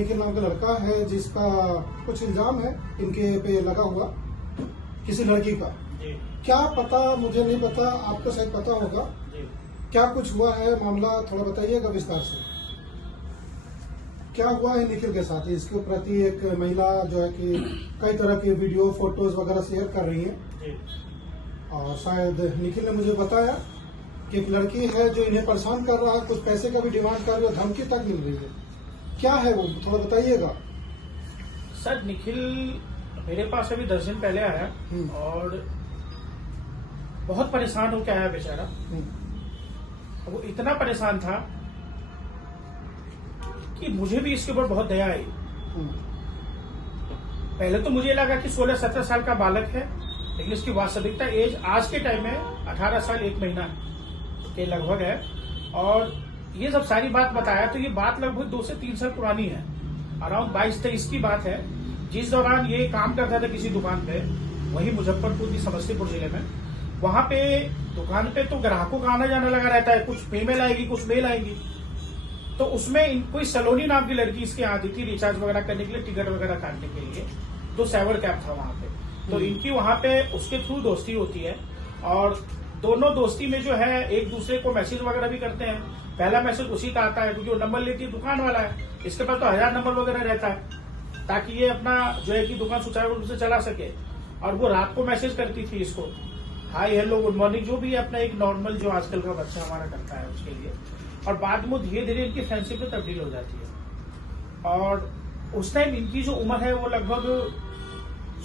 निखिल नाम का लड़का है जिसका कुछ इल्जाम है इनके पे लगा हुआ किसी लड़की का। जी। क्या पता, मुझे नहीं पता, आपको शायद पता होगा। जी। क्या कुछ हुआ है मामला थोड़ा बताइएगा विस्तार से। क्या हुआ है निखिल के साथ? इसके प्रति एक महिला जो है कि कई तरह के वीडियो फोटोज वगैरह शेयर कर रही है जी। और शायद निखिल ने मुझे बताया कि एक लड़की है जो इन्हें परेशान कर रहा है, कुछ पैसे का भी डिमांड कर रही है, धमकी तक मिल रही है। क्या है वो, थोड़ा बताइएगा। सर, निखिल मेरे पास अभी 10 दिन पहले आया और बहुत परेशान होकर आया बेचारा। वो इतना परेशान था कि मुझे भी इसके ऊपर बहुत दया आई। पहले तो मुझे लगा कि 16-17 साल का बालक है, लेकिन इसकी वास्तविकता एज आज के टाइम में 18 साल 1 महीना के लगभग है। और ये जब सारी बात बताया तो ये बात लगभग 2 से 3 साल पुरानी है, अराउंड 22-23 की बात है, जिस दौरान ये काम करता था किसी दुकान पे, वही मुजफ्फरपुर की समस्तीपुर जिले में। वहां पे दुकान पे तो ग्राहकों का आना जाना लगा रहता है, कुछ फीमेल आएगी कुछ मेल आएगी। तो उसमें कोई सलोनी नाम की लड़की इसके आती थी रिचार्ज वगैरह करने के लिए, टिकट वगैरह काटने के लिए। तो सैवर कैब था वहां पे, तो इनकी वहां पे उसके थ्रू दोस्ती होती है और दोनों दोस्ती में जो है एक दूसरे को मैसेज वगैरह भी करते हैं। पहला मैसेज उसी का आता है क्योंकि वो नंबर लेती है, दुकान वाला है, इसके पास तो 1000 नंबर वगैरह रहता है ताकि ये अपना जो है कि दुकान सुचारू रूप से चला सके। और वो रात को मैसेज करती थी इसको, हाय हेलो गुड मॉर्निंग, जो भी अपना एक नॉर्मल जो आजकल का बच्चा हमारा करता है उसके लिए। और बाद में धीरे धीरे इनकी फ्रेंडशिप में तब्दील हो जाती है। और उस टाइम इनकी जो उम्र है वो लगभग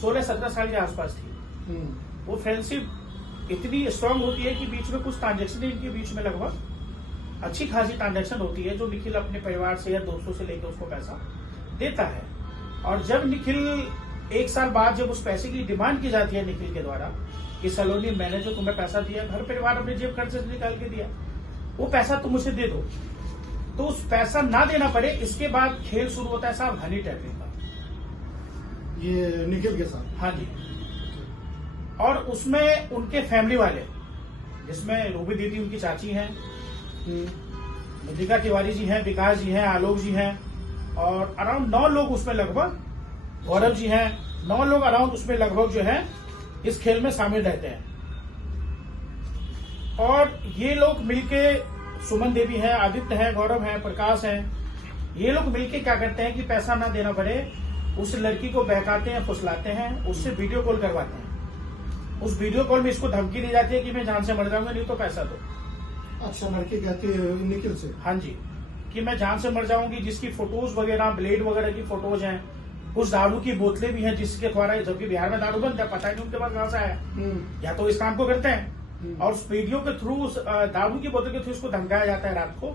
16-17 साल के आसपास थी। वो फ्रेंडशिप इतनी स्ट्रांग होती है कि बीच में कुछ ट्रांजेक्शन इनके बीच में लगभग अच्छी खासी ट्रांजेक्शन होती है, जो निखिल अपने परिवार से या दोस्तों से लेकर उसको पैसा देता है। और जब निखिल 1 साल बाद जब उस पैसे की डिमांड की जाती है निखिल के द्वारा कि सलोनी मैंने जो तुम्हें पैसा दिया, घर परिवार अपने जेब खर्च से निकाल के दिया, वो पैसा तुम मुझे दे दो, तो उस पैसा ना देना पड़े, इसके बाद खेल शुरू होता है साहब हनी ट्रैपिंग का, ये निखिल के साथ। हाँ जी। और उसमें उनके फैमिली वाले, जिसमें रूबी दीदी उनकी चाची हैं, मल्लिका तिवारी जी हैं, विकास जी हैं, आलोक जी हैं और अराउंड 9 लोग उसमें लगभग, गौरव जी हैं, 9 लोग अराउंड उसमें लगभग जो है इस खेल में शामिल रहते हैं। और ये लोग मिलके, सुमन देवी है, आदित्य है, गौरव है, प्रकाश है, ये लोग मिलके क्या करते हैं कि पैसा ना देना पड़े, उस लड़की को बहकाते हैं, फुसलाते हैं, उससे वीडियो कॉल करवाते हैं। उस वीडियो कॉल में इसको धमकी दी जाती है कि मैं जान से मर जाऊंगा, नहीं तो पैसा दो। अच्छा, लड़की कहती है निखिल से? हाँ जी, कि मैं जान से मर जाऊंगी, जिसकी फोटोज वगैरह, ब्लेड वगैरह की फोटोज हैं, कुछ दारू की बोतलें भी हैं जिसके द्वारा, जबकि बिहार में दारू बंद है, पता नहीं उनके पास कहां से आया, या तो इस काम को करते हैं। और उस वीडियो के थ्रू, दारू की बोतल के थ्रू उसको धमकाया जाता है रात को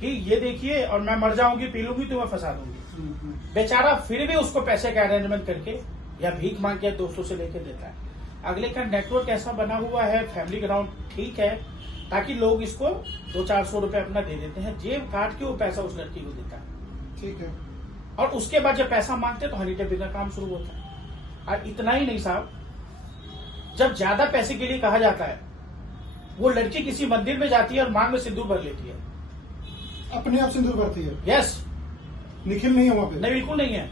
कि ये देखिए और मैं मर जाऊंगी, पी लूंगी तो मैं फंसा दूंगी। बेचारा फिर भी उसको पैसे का अरेंजमेंट करके या भीख मांग के दोस्तों से लेके देता है। अगले का नेटवर्क ऐसा बना हुआ है, फैमिली ग्राउंड ठीक है, ताकि लोग इसको 200-400 रुपए अपना दे देते हैं, जेब काट के वो पैसा उस लड़की को देता है। ठीक है। और उसके बाद जब पैसा मांगते तो हनी ट्रैपिंग का काम शुरू होता है। और इतना ही नहीं साहब, जब ज्यादा पैसे के लिए कहा जाता है, वो लड़की किसी मंदिर में जाती है और मांग में सिंदूर भर लेती है। अपने आप सिंदूर भरती है? यस। निखिल नहीं है वहां पे? नहीं, बिल्कुल नहीं है।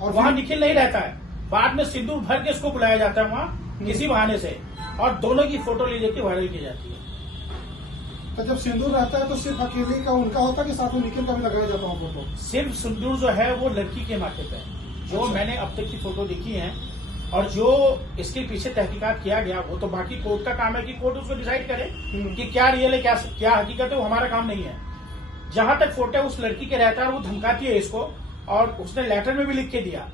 और वहां निखिल नहीं रहता है, बाद में सिंदूर भर के इसको बुलाया जाता है वहां किसी बहाने से, और दोनों की फोटो ले जाके वायरल की जाती है। तो जब सिंदूर रहता है तो सिर्फ अकेले का उनका होता है कि साथ में निखिल का भी लगाया जाता है फोटो? सिर्फ सिंदूर जो है वो लड़की के माथे पे है, जो मैंने अब तक की फोटो देखी है। और जो इसके पीछे तहकीकात किया गया, वो तो बाकी कोर्ट का काम है कि कोर्ट उसको डिसाइड करे कि क्या रियल है, क्या हकीकत है, वो हमारा काम नहीं है। जहां तक फोटो उस लड़की के रहता है, वो धमकाती है इसको, और उसने लेटर में भी लिख के दिया।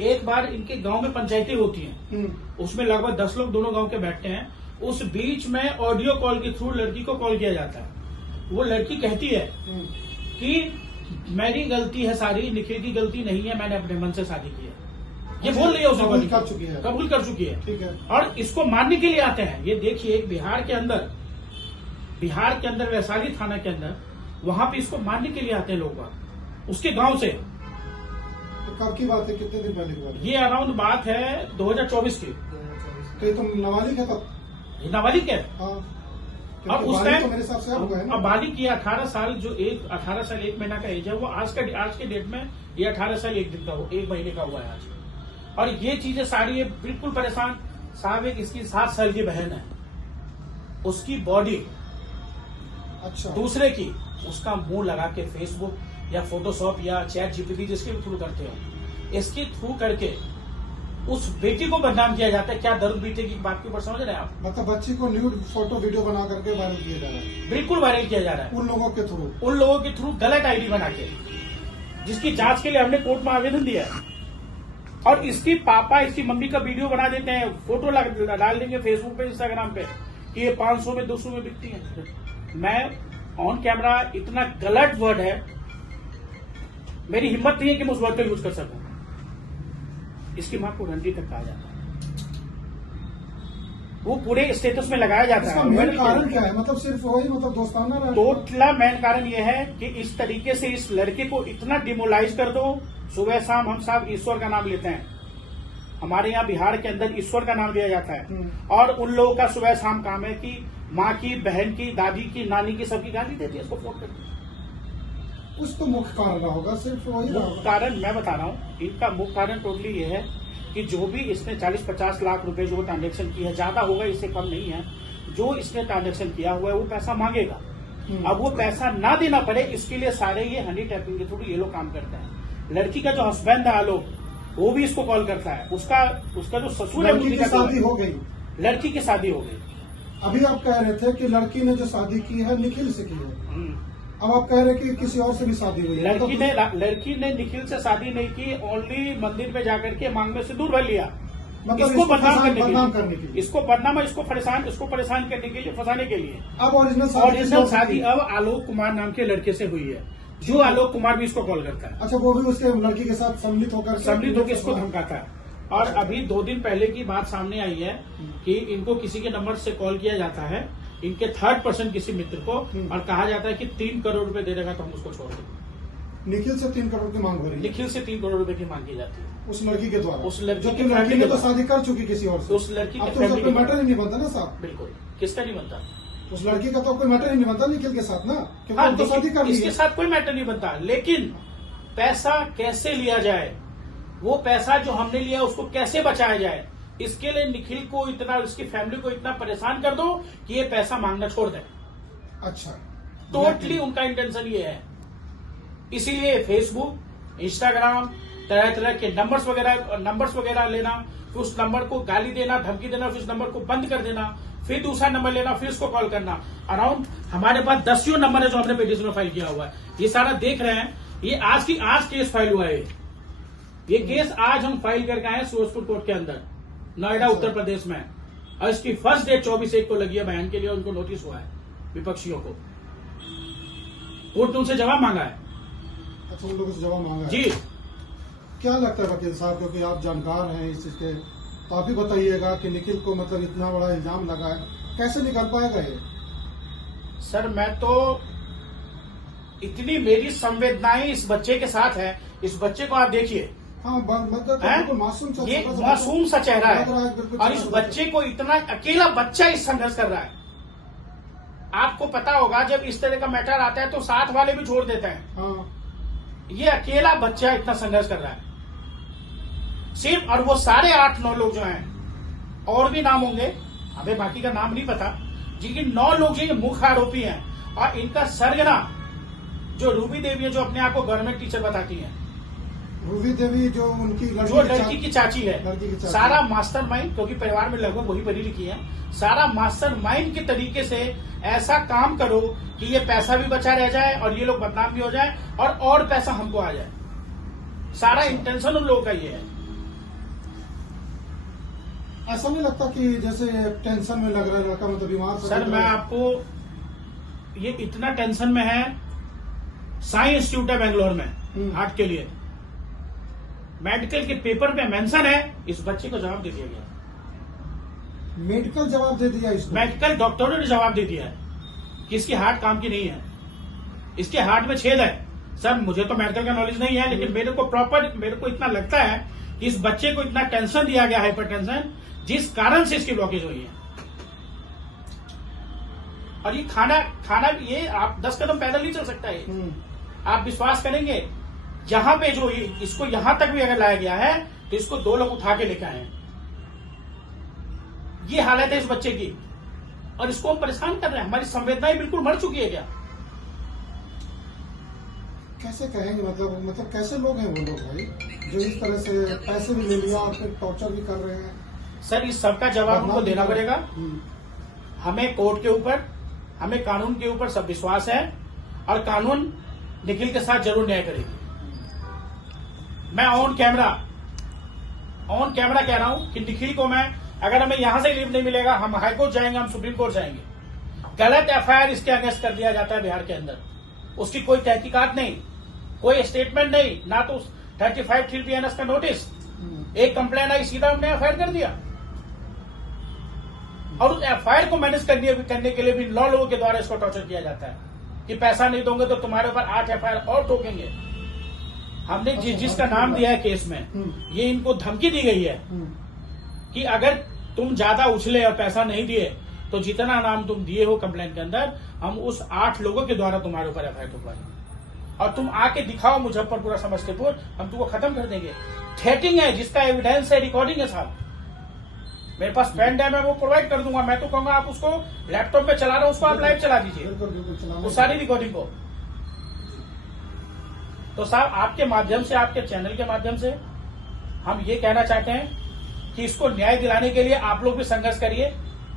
एक बार इनके गांव में पंचायतें होती हैं, उसमें लगभग 10 लोग दोनों गांव के बैठते हैं, उस बीच में ऑडियो कॉल के थ्रू लड़की को कॉल किया जाता है। वो लड़की कहती है कि मेरी गलती है सारी, निखिल की गलती नहीं है, मैंने अपने मन से शादी की है। ये बोल रही है, उसे कबूल कर चुकी है। कबूल कर चुकी है। ठीक है। और इसको मारने के लिए आते हैं। ये देखिए, बिहार के अंदर वैशाली थाना के अंदर, वहां पे इसको मारने के लिए आते हैं लोग उसके गांव से। तो कब की बात है, कितने दिन पहले की बात है? ये अराउंड बात है 2024 की। तो ये तुम नाबालिग है तब? ये नाबालिग है? हाँ। और उस बालिग टाइम तो मेरे हिसाब से अब हुआ है ना। अब बालिग की 18 साल जो 18 साल 1 महीना का एज है, वो आज के डेट में ये 18 साल 1 दिन का 1 महीने का हुआ है आज। और ये चीजें सारी ये बिल्कुल परेशान। साहब एक इसकी 7 साल की बहन है, उसकी बॉडी अच्छा, दूसरे की, उसका मुंह लगा के फेसबुक या फोटोशॉप या चैट जीपीटी जिसके भी थ्रू करते हो, इसके थ्रू करके उस बेटी को बदनाम किया जाता है। क्या दर्द बीते की बात के ऊपर समझ रहे हैं आप? मतलब बच्ची को न्यूड फोटो वीडियो बना करके वायरल किया जा रहा है, बिल्कुल वायरल किया जा रहा है उन लोगों के थ्रू गलत आईडी बना के, जिसकी जांच के लिए हमने कोर्ट में आवेदन दिया है। और इसकी पापा इसकी मम्मी का वीडियो बना देते हैं, फोटो डाल देंगे फेसबुक पे, इंस्टाग्राम पे कि ये 500 में 200 में बिकती है। मैं ऑन कैमरा इतना गलत वर्ड है, मेरी हिम्मत नहीं है कि मैं उस वर्ड का यूज कर सकूं। इसकी मां को रंडी तक कहा जाता है, वो पूरे स्टेटस में लगाया जाता इसका है। मेन कारण क्या है? मतलब सिर्फ वही मतलब दोस्ताना रहा? टोटला मेन कारण यह है कि इस तरीके से इस लड़के को इतना डिमोलाइज कर दो। सुबह शाम हम साहब ईश्वर का नाम लेते हैं, हमारे यहाँ बिहार के अंदर ईश्वर का नाम लिया जाता है, और उन लोगों का सुबह शाम काम है कि माँ की, बहन की, दादी की, नानी की, सबकी गाली देती है इसको फोन करके। कुछ तो मुख्य कारण रहा होगा, सिर्फ वही रहा मुख्य होगा। कारण मैं बता रहा हूँ, इनका मुख्य कारण टोटली ये है कि जो भी इसने 40-50 लाख रुपए जो ट्रांजेक्शन की है, ज्यादा होगा, इससे कम नहीं है, जो इसने ट्रांजेक्शन किया हुआ है वो पैसा मांगेगा। अब वो पैसा ना देना पड़े, इसके लिए सारे ये हनी टैपिंग के थ्रू ये लोग काम करते हैं। लड़की का जो हस्बैंड है आलोक, वो भी इसको कॉल करता है, उसका जो ससुर है, लड़की की शादी हो गई, लड़की की शादी हो गई। अभी आप कह रहे थे कि लड़की ने जो शादी की है निखिल से की है, अब आप कह रहे हैं कि किसी और से भी शादी हुई है। लड़की ने निखिल से शादी नहीं की, ओनली मंदिर में जाकर के मांग में सिंदूर भर लिया, मतलब इसको बदनाम करने के लिए, इसको परेशान करने के लिए, फंसाने के लिए। अब ओरिजिनल शादी अब आलोक कुमार नाम के लड़के से हुई है, जो आलोक कुमार भी इसको कॉल करता है। अच्छा, वो भी उसके लड़की के साथ सम्मिलित होकर इसको धमकाता है। और अभी 2 दिन पहले की बात सामने आई है कि इनको किसी के नंबर से कॉल किया जाता है, इनके 3rd पर्सन किसी मित्र को, और कहा जाता है कि 3 करोड़ रुपए दे देगा तो हम उसको छोड़ देंगे। निखिल से 3 करोड़ की मांग हो रही है, निखिल से 3 करोड़ रुपए की मांग की जाती है उस लड़की के द्वारा, उस लड़की जो की कि लड़की ने तो द्वारा। शादी कर चुकी किसी और से, उस लड़की अब के तो उसका फैमिली कोई के मैटर ही नहीं बनता ना साहब, बिल्कुल किसका नहीं बनता, उस लड़की का तो कोई मैटर ही नहीं बनता निखिल के साथ ना, क्योंकि हाँ, वो तो शादी कर ली इसके है। साथ कोई मैटर नहीं बनता, लेकिन पैसा कैसे लिया जाए, वो पैसा जो हमने लिया उसको कैसे बचाया जाए, इसके लिए निखिल को इतना, उसकी फैमिली को इतना परेशान कर दो कि ये पैसा मांगना छोड़ दें। अच्छा, टोटली उनका इंटेंशन ये है। इसीलिए फेसबुक, इंस्टाग्राम, तरह तरह के नंबर्स वगैरह लेना, फिर उस नंबर को गाली देना, धमकी देना, फिर उस नंबर को बंद कर देना, फिर दूसरा नंबर लेना, फिर उसको कॉल करना। अराउंड हमारे पास 10 नंबर है जो हमने पिटीशन में फाइल किया हुआ है। ये सारा देख रहे हैं, ये आज केस फाइल हुआ है। ये केस आज हम फाइल करके आए सूरजपुर कोर्ट के अंदर, नोएडा, उत्तर प्रदेश में, और इसकी फर्स्ट डेट 24/1 को लगी है बयान के लिए, उनको नोटिस हुआ है विपक्षियों को, कोर्ट ने उनसे जवाब मांगा है। अच्छा, उन लोगों से जवाब मांगा है जी। क्या लगता है वकील साहब, क्योंकि आप जानकार हैं इस चीज के, तो आप ही बताइएगा कि निखिल को मतलब इतना बड़ा इल्जाम लगा है, कैसे निकल पाएगा ये? सर मैं तो, इतनी मेरी संवेदनाएं इस बच्चे के साथ है, इस बच्चे को आप देखिए, हाँ, मतलब बिल्कुल मासूम सा, ये मासूम सा चेहरा लग रहा है, है बिल्कुल और इस बच्चे को इतना, अकेला बच्चा इस संघर्ष कर रहा है। आपको पता होगा जब इस तरह का मैटर आता है तो साथ वाले भी छोड़ देते हैं, हाँ, ये अकेला बच्चा इतना संघर्ष कर रहा है सिर्फ, और वो सारे 8-9 लोग जो हैं, और भी नाम होंगे, हमें बाकी का नाम नहीं पता, जिनके 9 लोग जो मुख्य आरोपी हैं, और इनका सरगना जो रूबी देवी है, जो अपने आप को गवर्नमेंट टीचर बताती है, रूबी देवी जो उनकी लड़की की चाची है, सारा मास्टरमाइंड, क्योंकि परिवार में लगभग वही पढ़ी लिखी है, सारा मास्टरमाइंड के तरीके से ऐसा काम करो कि ये पैसा भी बचा रह जाए और ये लोग बदनाम भी हो जाए और पैसा हमको आ जाए। सारा इंटेंशन उन लोगों का ये है। ऐसा नहीं लगता कि जैसे टेंशन में लग रहा है लड़का, मतलब बीमार? सर मैं आपको, ये इतना टेंशन में है, साई इंस्टीट्यूट है बेंगलोर में हार्ट के लिए, मेडिकल के पेपर पे मेंशन है, इस बच्चे को जवाब दे दिया गया। मेडिकल जवाब दे दिया इसको? मेडिकल डॉक्टरों ने जवाब दे दिया है कि इसकी हार्ट काम की नहीं है, इसके हार्ट में छेद है। सर मुझे तो मेडिकल का नॉलेज नहीं है, लेकिन मेरे को इतना लगता है कि इस बच्चे को इतना टेंशन दिया गया, हाइपरटेंशन, जिस कारण से इसकी ब्लॉकेज हुई है। और ये खाना ये आप 10 कदम पैदल नहीं चल सकता है। आप विश्वास करेंगे, जहां पे जो इसको यहां तक भी अगर लाया गया है तो इसको 2 लोग उठा के लेके आए हैं। ये हालत है इस बच्चे की, और इसको हम परेशान कर रहे हैं। हमारी संवेदनाएं बिल्कुल मर चुकी है क्या? कैसे कहेंगे, मतलब कैसे लोग हैं वो लोग भाई, जो इस तरह से पैसे भी ले लिया और फिर टॉर्चर भी कर रहे हैं? सर, इस सबका जवाब हमको देना पड़ेगा। हमें कोर्ट के ऊपर, हमें कानून के ऊपर सब विश्वास है, और कानून निखिल के साथ जरूर न्याय करेगी। मैं ऑन कैमरा कह रहा हूं कि निखिल को मैं, अगर हमें यहां से लीव नहीं मिलेगा, हम हाईकोर्ट जाएंगे, हम सुप्रीम कोर्ट जाएंगे। गलत एफआईआर इसके अगेंस्ट कर दिया जाता है बिहार के अंदर, उसकी कोई तहकीकात नहीं, कोई स्टेटमेंट नहीं, ना तो 35 3BNS का नोटिस। एक कंप्लेंट आई, सीधा हमने एफआईआर कर दिया। और उस एफआईआर को मैनेज करने के लिए भी 9 लोगों के द्वारा इसको टॉर्चर किया जाता है कि पैसा नहीं दोगे तो तुम्हारे ऊपर 8 एफआईआर और ठोकेंगे। हमने जिसका नाम दिया है केस में, ये इनको धमकी दी गई है कि अगर तुम ज्यादा उछले और पैसा नहीं दिए तो जितना नाम तुम दिए हो कंप्लेंट के अंदर, हम उस 8 लोगों के द्वारा तुम्हारे ऊपर एफआईआर ठोकवाएंगे, और तुम आके दिखाओ मुजफ्फरपुर समस्तीपुर, हम तुमको खत्म कर देंगे। थ्रेटिंग है, जिसका एविडेंस है, रिकॉर्डिंग है साहब, मेरे पास पेन ड्राइव है, वो प्रोवाइड कर दूंगा। मैं तो कहूंगा आप उसको लैपटॉप पे चला रहे हो, उसको आप लाइव चला दीजिए, उस सारी रिकॉर्डिंग को। तो साहब, आपके माध्यम से, आपके चैनल के माध्यम से हम ये कहना चाहते हैं कि इसको न्याय दिलाने के लिए आप लोग भी संघर्ष करिए।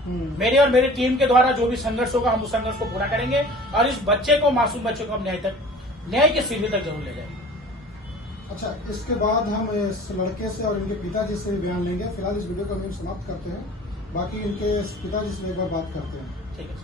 मेरे और मेरी टीम के द्वारा जो भी संघर्ष होगा, हम उस संघर्ष को पूरा करेंगे, और इस बच्चे को, मासूम बच्चे को हम न्याय के सीढ़ी तक जरूर ले जाएंगे। अच्छा, इसके बाद हम इस लड़के से और इनके पिताजी से भी बयान लेंगे। फिलहाल इस वीडियो को हम समाप्त करते हैं, बाकी इनके पिताजी से एक बार बात करते हैं। ठीक है।